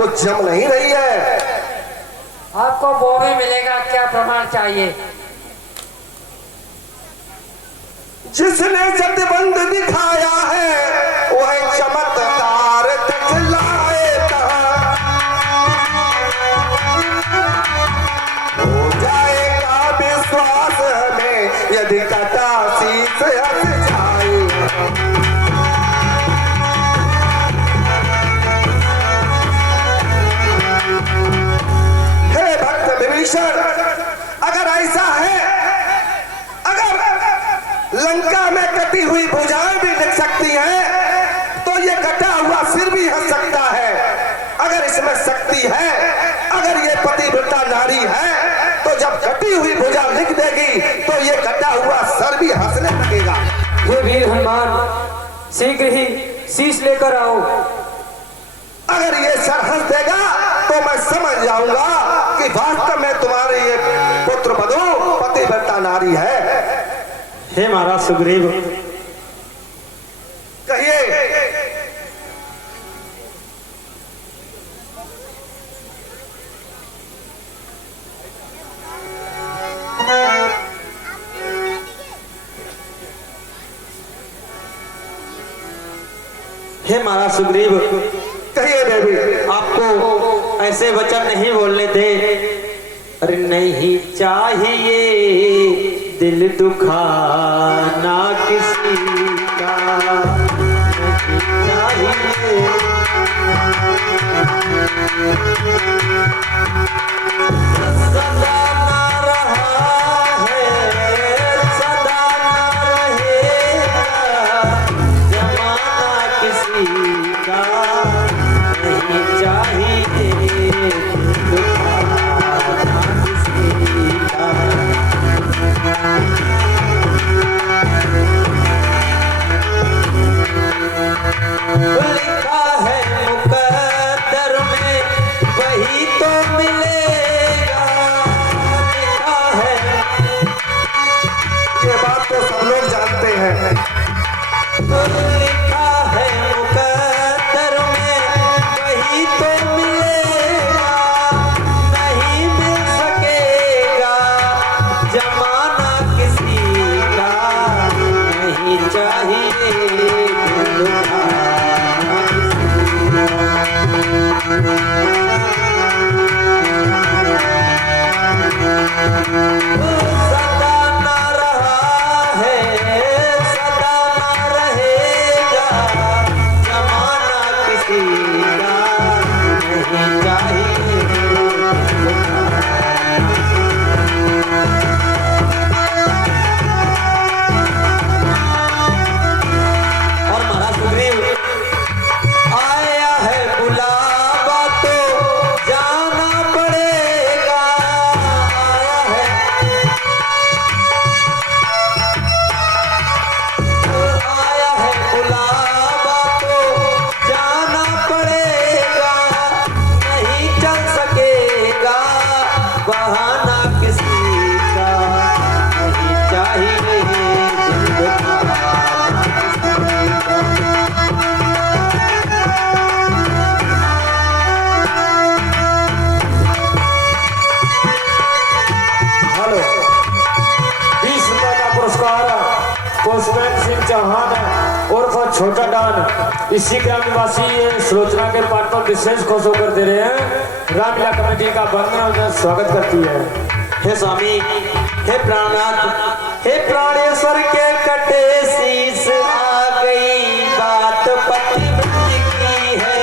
वो जम नहीं रही है। आपको वो भी मिलेगा, क्या प्रमाण चाहिए? जिसने सतबंध दिखाया है वह चमत्कार दिखलाएगा। हो जाएगा विश्वास हमें यदि कटा शीश हट जाए। हे भक्त विभीषण, अगर ऐसा है, अगर लंका में कटी हुई भुजाएं भी दिख सकती हैं तो ये कटा हुआ सिर भी हंस सकता है। अगर इसमें शक्ति है, अगर ये पतिव्रता नारी है, तो जब कटी हुई भुजा लिख देगी तो ये कटा हुआ सर भी हंसने लगेगा। हे वीर हनुमान, शीघ्र ही शीश लेकर आओ। अगर ये सर हंस देगा तो मैं समझ जाऊंगा कि वास्तव में तुम्हारी ये पुत्र वधू पतिव्रता नारी है। हे महाराज सुग्रीव, कहिए। हे महाराज सुग्रीव, कहिए देवी। आपको ऐसे वचन नहीं बोलने थे। अरे नहीं चाहिए दिल दुखाना किसी का, नहीं चाहिए। सदा ना रहा है, सदा ना रहेगा, जमाना किसी का नहीं चाहिए दुखाना किसी का। लिखा है मुकद्दर में वही तो मिलेगा, लिखा है। ये बात तो सब लोग जानते हैं। लिखा है मुकद्दर में वही तो मिलेगा, नहीं मिल सकेगा जमाना किसी का, नहीं चाहिए दुखाना सदा ना रहा है, सदा ना रहेगा, जमाना किसी का नहीं चाहिए। और महाराज सुग्रीव, आया है बुलावा तो जाना पड़ेगा, आया है, आया है बुलावा तो जाना पड़ेगा, नहीं चल सकेगा बहाना किसी का, नहीं चाहिए दिल दुखाना किसी का। हेलो। 20 रुपए का पुरस्कार पोस्टमैन सिंह चौहान उर्फ छोटा डान, इसी ग्राम निवासी ये सुलोचना के पाठ पर विशेष खुश होकर दे रहे हैं। रामलीला कमेटी का वंदना और स्वागत करती है। हे स्वामी, हे प्राणनाथ, हे प्राणेश्वर के कटे शीस आ गई बात पतिव्रत की है।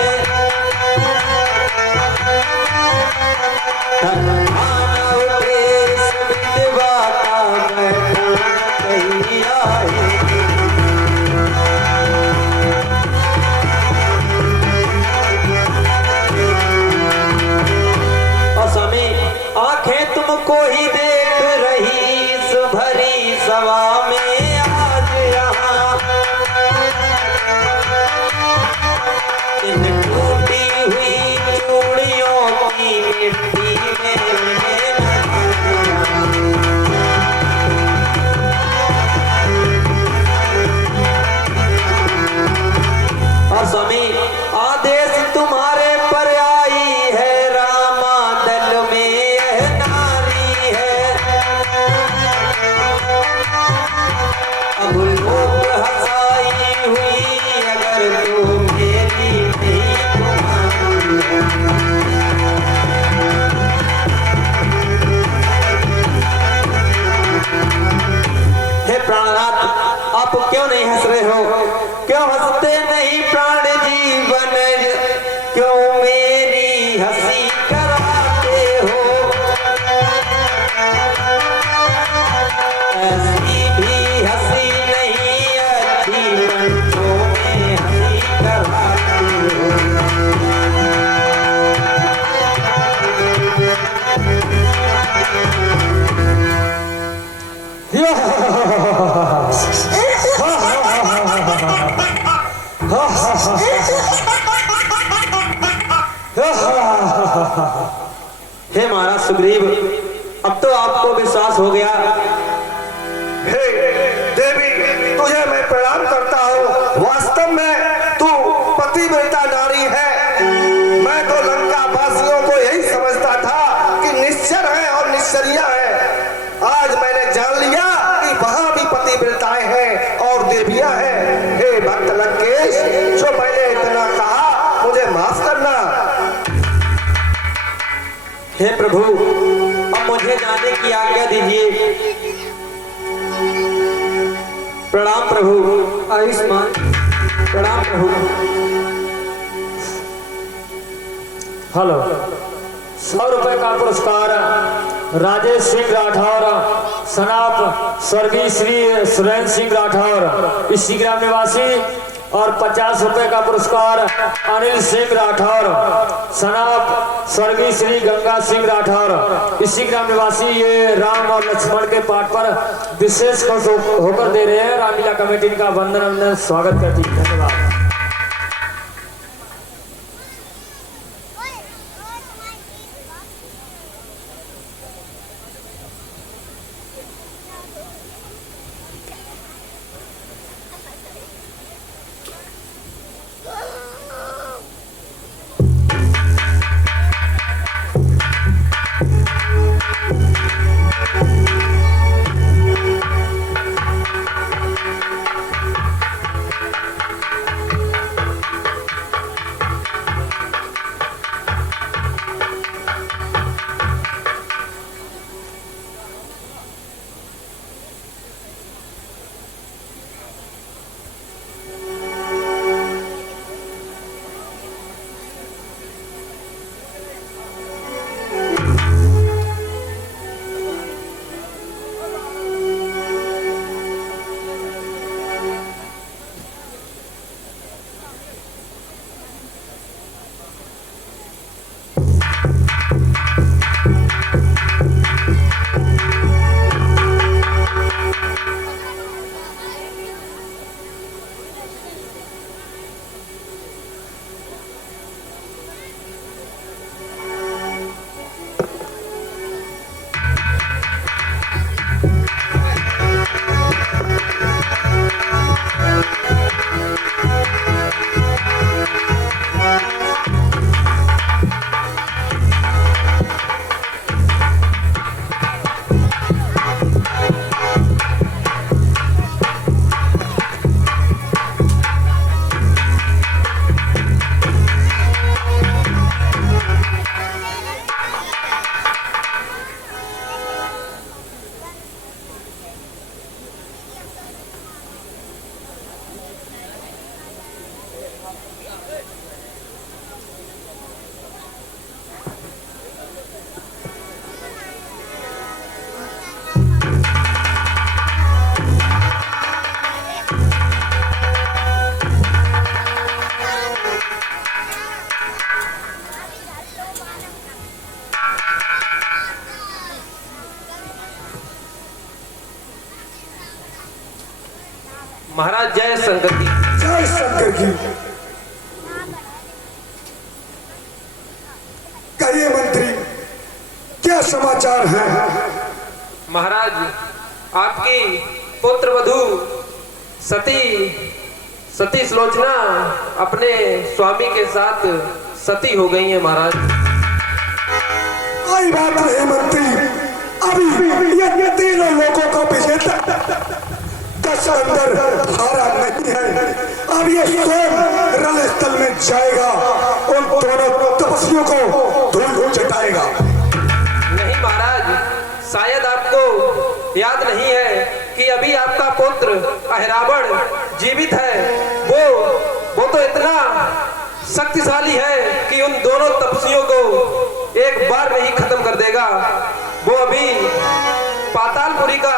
आना उठे इस विधवा का मैं प्राण कहीं आए। और स्वामी, आंखें तुमको ही देख रही इस भरी सभा में आप क्यों नहीं हंस रहे हो? क्यों हंसते नहीं प्राण जीवन? क्यों मेरी हंसी कराते हो? ऐसी भी हंसी नहीं अच्छी, पंचों में हंसी कराते हो। हे महाराज सुग्रीव, अब तो आपको विश्वास हो गया। हे देवी, तुझे मैं प्रणाम करता हूँ। वास्तव में तू पतिव्रता नारी है। मैं तो लंका वासियों को यही समझता था कि निश्चर है और निश्चरिया है। आज मैंने जान लिया कि वहां भी पतिव्रताएं हैं और देवियां हैं। हे भक्त लंकेश, जो मैंने इतना कहा मुझे माफ करना। हे प्रभु, अब मुझे जाने की आज्ञा दीजिए। प्रणाम प्रभु। आयुष्मान। प्रणाम प्रभु। हेलो। 100 रुपए का पुरस्कार राजेश सिंह राठौर सनाप स्वर्गीय श्री सुरेंद्र सिंह राठौर इसी ग्राम निवासी, और 50 रुपए का पुरस्कार अनिल सिंह राठौर सनाप स्वर्गीय श्री गंगा सिंह राठौर इसी ग्राम निवासी। ये राम और लक्ष्मण के पाठ पर विशेष खुश होकर दे रहे हैं। रामलीला कमेटी का वंदन स्वागत करती है। धन्यवाद। महाराज जय शंकर की। जय शंकर की। कहिए मंत्री, क्या समाचार है? महाराज, आपकी पुत्र वधू सती सुलोचना अपने स्वामी के साथ सती हो गई है महाराज। कोई बात नहीं मंत्री, अभी ये तीनों लोगों का विजेता दस अंदर हारा नहीं है। अब ये स्वयं रणस्थल में जाएगा, उन दोनों तपस्वियों को धूल चटाएगा। नहीं महाराज, शायद आपको याद नहीं है कि अभी आपका पुत्र अहिरावण जीवित है, वो तो इतना शक्तिशाली है कि उन दोनों तपस्वियों को एक बार में ही खत्म कर देगा। वो अभी पातालपुरी का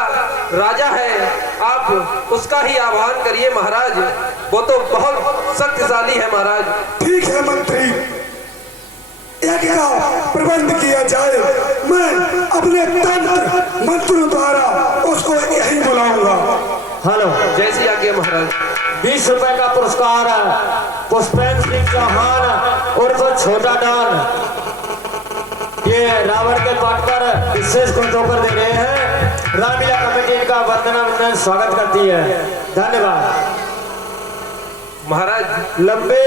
राजा है, आप उसका ही आह्वान करिए महाराज, वो तो बहुत शक्तिशाली है महाराज। ठीक है मंत्री, एक का प्रबंध किया जाए। मैं अपने तंत्र मंत्रों द्वारा उसको यहीं बुलाऊंगा। हेलो, जैसी आज्ञा महाराज। 20 रुपए का पुरस्कार पुष्पेंद्र सिंह चौहान उर्फ छोटा डॉन, ये रावण के पाठ पर विशेष खुश होकर दे रहे हैं। रामलीला कमेटी इनका वंदना स्वागत करती है, धन्यवाद महाराज। लंबे,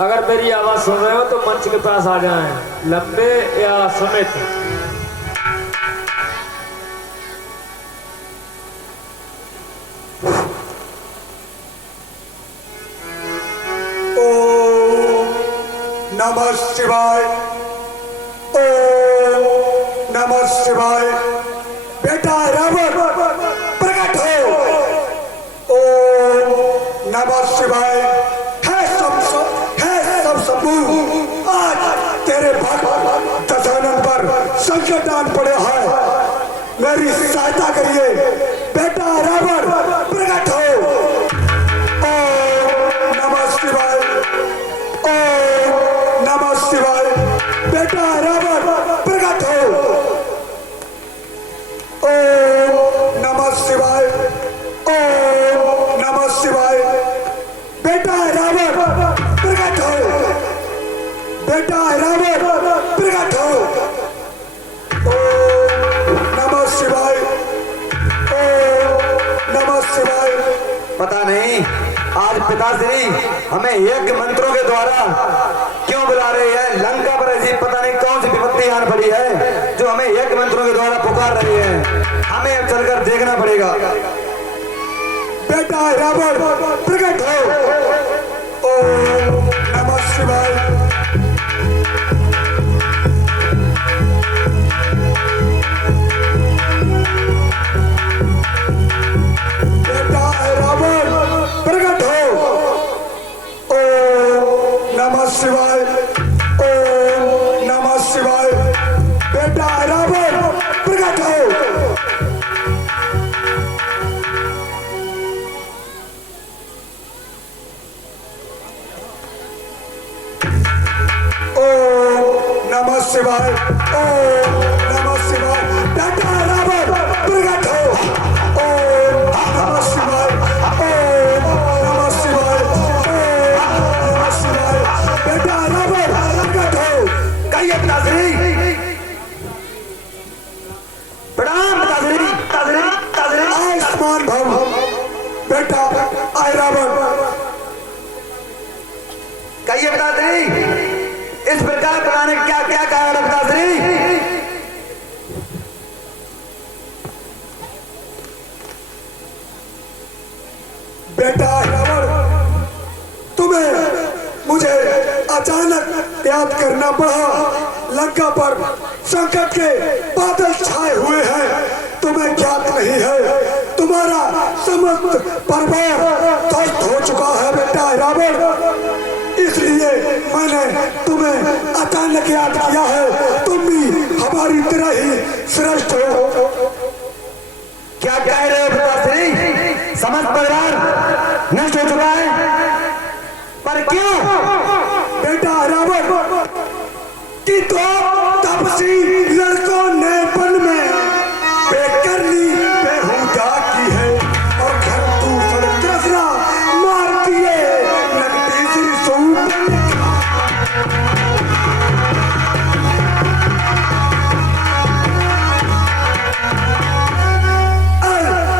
अगर मेरी आवाज सुन रहे हो तो मंच के पास आ जाएं, लंबे या समित। ओम नमः शिवाय, ओम नमः शिवाय। बेटा रावण प्रकट हो। ओम नमः शिवाय। है सब शंभु, आज तेरे भक्त दशानन पर संकट आन पड़े हैं, मेरी सहायता करिए। बेटा रावण प्रकट हो। ओम नमः शिवाय, ओम नमः शिवाय। बेटा रावण प्रकट हो। ओम नमः शिवाय, ओम नमः शिवाय। बेटा रावण प्रकट हो। बेटा रावण प्रकट हो। ओम नमः शिवाय, ओम नमः शिवाय। पता नहीं आज पिताश्री हमें यज्ञ मंत्रों के द्वारा क्यों बुला रहे हैं। लंका पर ऐसी पता नहीं कौन सी विपत्ति आन पड़ी है जो हमें यज्ञ मंत्रों के द्वारा पुकार रही है। हमें अब चलकर देखना पड़ेगा। बेटा रावण प्रकट हो। ओम नमः शिवाय। बेटा रावण प्रकट हो। ओम नमः शिवाय, ओम नमः शिवाय। बेटा रावण प्रकट हो। ओम नमः शिवाय, ओम नमः शिवाय। बेटा रावण प्रकट हो। ओम नमः शिवाय, ओम नमः शिवाय, ओम नमः शिवाय। बेटा रावण प्रकट हो। कहिए पिताश्री। प्रणाम पिताश्री। आयुष्मान भव। बेटा आय रावण। कहिए पिताश्री, इस प्रकार बुलाने का क्या क्या कारण है पिताश्री। बेटा रावण, तुम्हें मुझे अचानक याद करना पड़ा। लंका पर संकट के बादल छाए हुए हैं, तुम्हें ज्ञात नहीं है। तुम्हारा समस्त परिवार ध्वस्त हो चुका है बेटा रावण, इसलिए मैंने तुम्हें अचानक याद किया है। तुम भी हमारी तरह ही श्रेष्ठ हो। क्या कह रहे हो पिताश्री। समस्त परिवार नष्ट हो चुका है, पर क्यों। बेटा रावण की तो तपसी लड़कों ने वन में बेकरनी बेहुदा की है और घर दूसर तृष्णा मार दिए लगती त्रिशूल।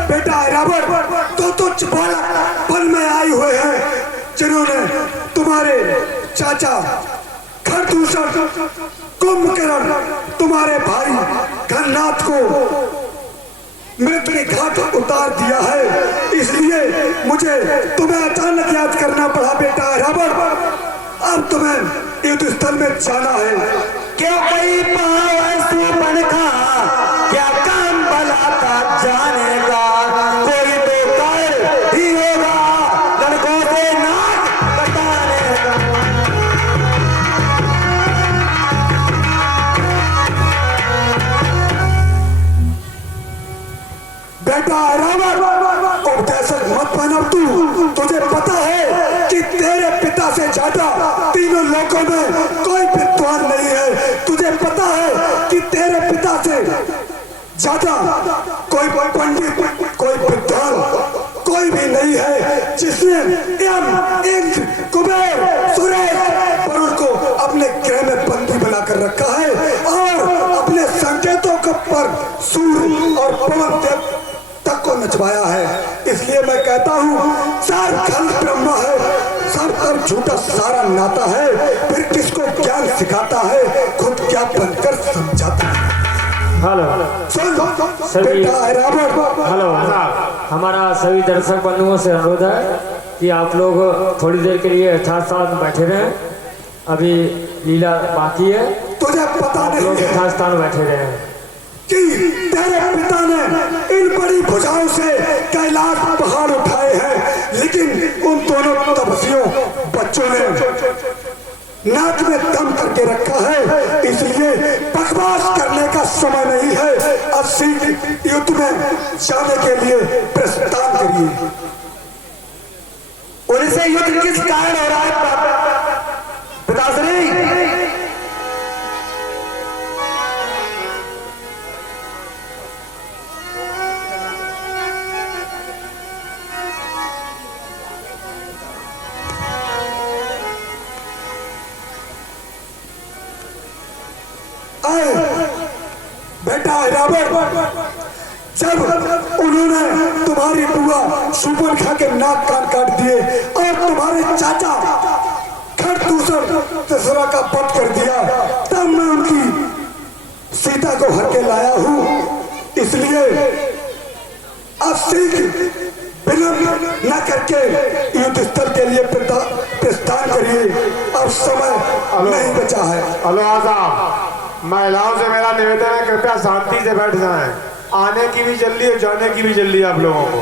बेटा रावण तो तुच्छ बालक वन में आए हुए हैं जिन्होंने तुम्हारे चाचा खरदूषण कुंभकर्ण तुम्हारे भाई घननाथ को मृत्यु के घाट उतार दिया है। इसलिए मुझे तुम्हें अचानक याद करना पड़ा बेटा रावण। अब तुम्हें युद्ध स्थल में जाना है। क्यों कोई पावसु बन का क्या काम भला था जाने का। कोई से ज्यादा तीनों लोगों में कोई विद्वान नहीं है। तुझे पता है कि तेरे पिता से ज्यादा कोई पंडित, कोई विद्वान कोई भी नहीं है जिसने कुबेर सुरेश वरुण को अपने गृह में बंदी बनाकर रखा है और अपने संकेतों के पर सूर्य और पवन देव तक को नचवाया है। इसलिए मैं कहता हूँ चार खंड ब्रह्मा है, सब पर झूठा सारा नाता है, फिर किसको ज्ञान सिखाता है, खुद क्या बनकर समझाता है। हेलो सभी, बेटा है रावण। हेलो, हमारा सभी दर्शक बंधुओं से अनुरोध है कि आप लोग थोड़ी देर के लिए यथास्थान बैठे रहें। अभी लीला बाकी है, तुझे पता आप नहीं लोग है यथास्थान बैठे रहें कि तेरे पिता ने इन बड़ी भुजाओं से कैलाश पहाड़ उठाए हैं, लेकिन उन दोनों तपस्वियों बच्चों ने नाक में दम करके रखा है। इसलिए बकवास करने का समय नहीं है, अस्सी युद्ध में जाने के लिए प्रस्थान करिए। उनसे युद्ध किस कारण हो रहा है पिताश्री? बेटा रावण, जब उन्होंने तुम्हारी बुआ सुपर्णखा के नाक कान काट दिए और तुम्हारे चाचा खरदूषण का वध कर दिया, तब मैं उनकी सीता को हर के लाया हूँ। इसलिए अब शीघ्र विलंब न करके युद्ध स्थल के लिए प्रस्थान करिए, अब समय नहीं बचा है। हेलो आजाद, महिलाओं से मेरा निवेदन है कृपया शांति से बैठ जाएं। आने की भी जल्दी है, जाने की भी जल्दी है आप लोगों को।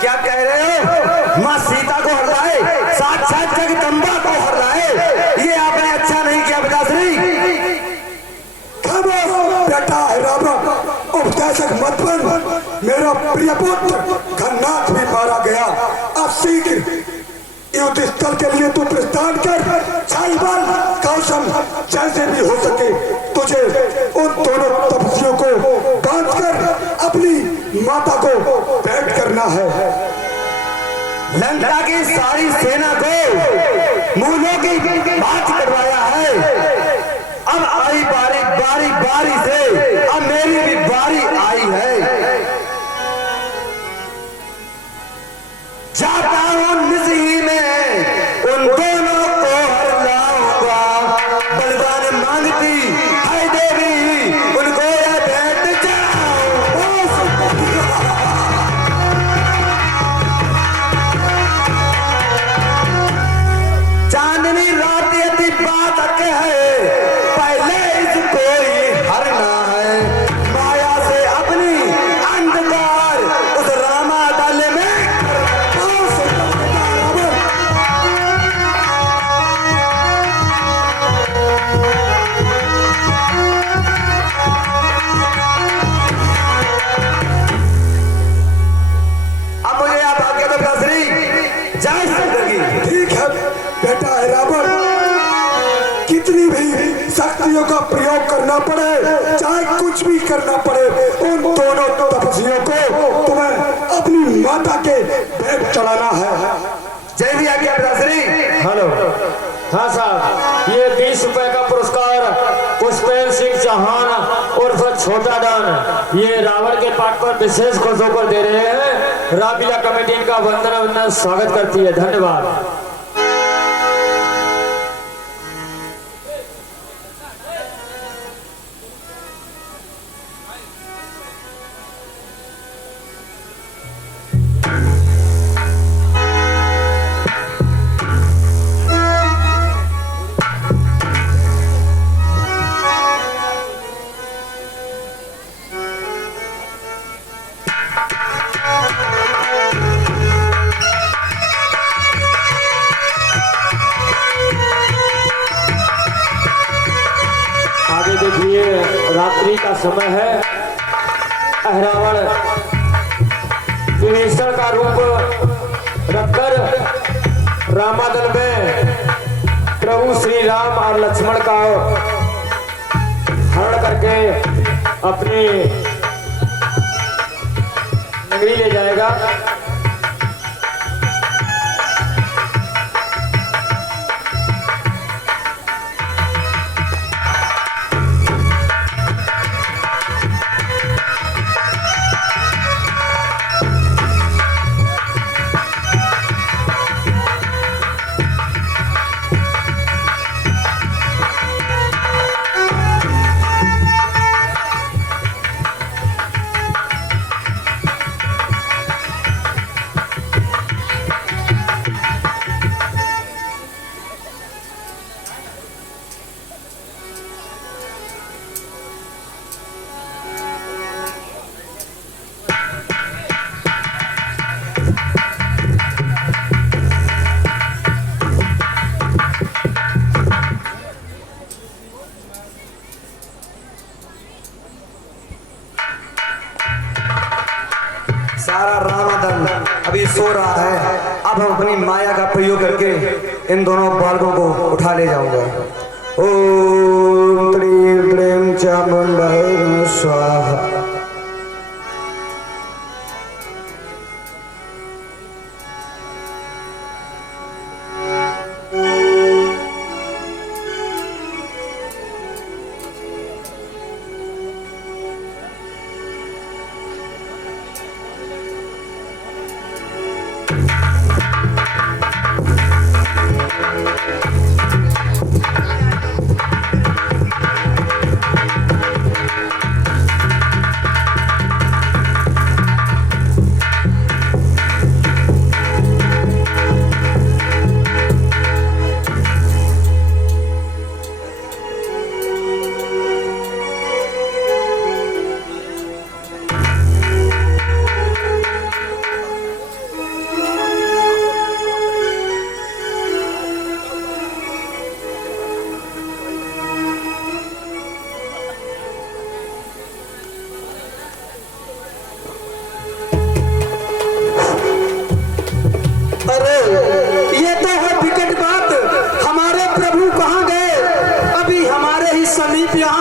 क्या कह रहे हो? माँ सीता को हर लाए, साक्षात जगदम्बा को हर लाए, ये आपने अच्छा नहीं किया पिताश्री। बेटा रावण, उपदेशक मत बन। मेरा प्रिय पुत्र घननाथ भी मारा गया। अब शीघ्र युद्ध स्थल के लिए तू प्रस्थान कर। छल बल कौशल जैसे भी हो सके तुझे उन दोनों तपस्वियों को बांधकर अपनी माता को भेंट करना है। लंका की सारी सेना को मूलों की बात करवाया है। अब आई बारी बारी बारी से अब मेरी भी बारी आई है। जाता हूँ निज ही में उन दोनों को हर लाऊंगा। बलिदान मांगती है देवी, उनको यह भेंट चांदनी रात यदि बात है, पहले इसको ही हरना है। माया से अपनी अंधकार उस रामा दल में अब मुझे आप आगे तो कसरी जाए सकती। ठीक है बेटा रावण, कितनी भी शक्तियों का प्रयोग करना पड़े, चाहे कुछ भी करना पड़े, उन दोनों तपस्वियों को तुम्हें अपनी माता के भेंट चढ़ाना है। जय भी आज्ञा पिताश्री। हेलो, हाँ साहब, ये 20 रुपए का पुरस्कार पुष्पेंद्र सिंह चौहान उर्फ छोटा डान ये रावण के पाठ पर विशेष खुश होकर दे रहे हैं। रामलीला कमेटी इनका वंदना स्वागत करती है। धन्यवाद। रात्रि का समय है। रावण विभीषण का रूप रखकर रामादल में प्रभु श्री राम और लक्ष्मण का हरण करके अपनी नगरी ले जाएगा। सारा रामादल अभी सो रहा है। अब हम अपनी माया का प्रयोग करके इन दोनों बालकों को उठा ले जाऊंगा। ओम त्रीं त्रीं चामुंडाय नमः स्वाहा।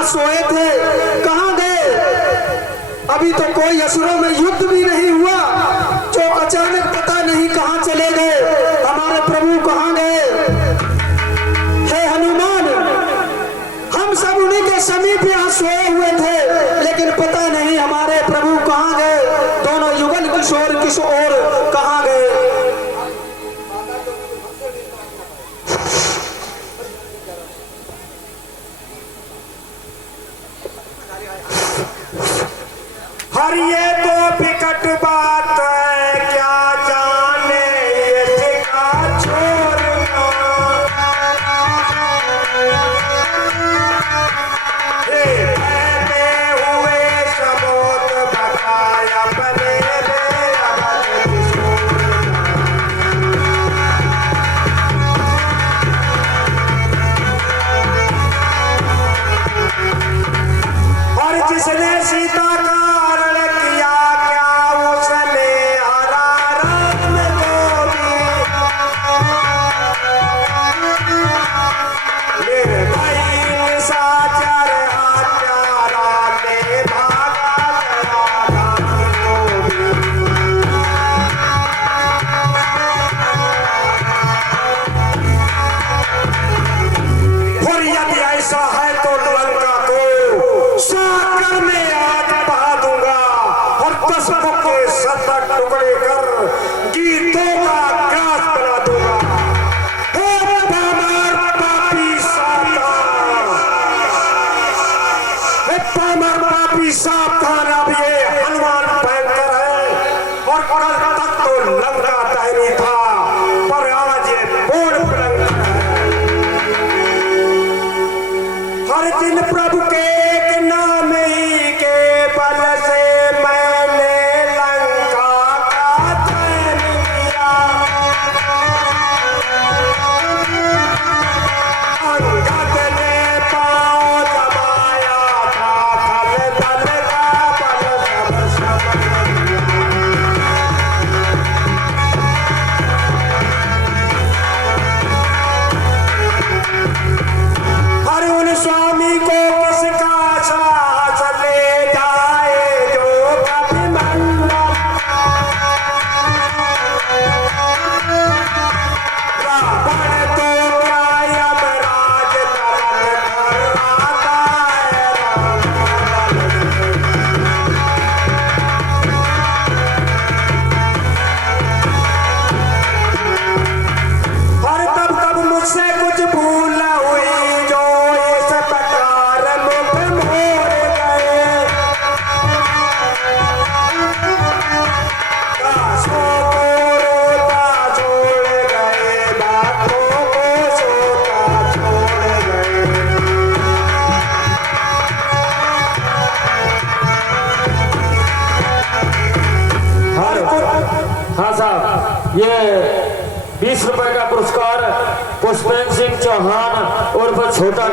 सोए थे, कहां गए? अभी तो कोई असुरों में युद्ध भी नहीं हुआ, जो अचानक पता नहीं कहां चले गए। हमारे प्रभु कहां गए? हे हनुमान, हम सब उन्हीं के समीप यहाँ सोए हुए थे, लेकिन पता नहीं हमारे प्रभु कहां गए। दोनों युगल किशोर किस ओर कहां गए? हर ये तो विकट बात है, क्या जाने ये ठिका छोड़ना। ये बहते हुए समुद्र बकाया बने रे अवध किशोर। और जिसने सीता का टुकड़े कर गीतों का ग्रास बना दूंगा। हे पामर पापी सावधान, हे पामर पापी सावधान, अब ये हनुमान भयंकर है और कल तक तो लंका तहरी था, पर आज ये पूर्ण भयंकर है। हर दिन प्रभु के नाम ही के बल से ये 20 रुपए का पुरस्कार पुष्पेंद्र सिंह चौहान और छोटा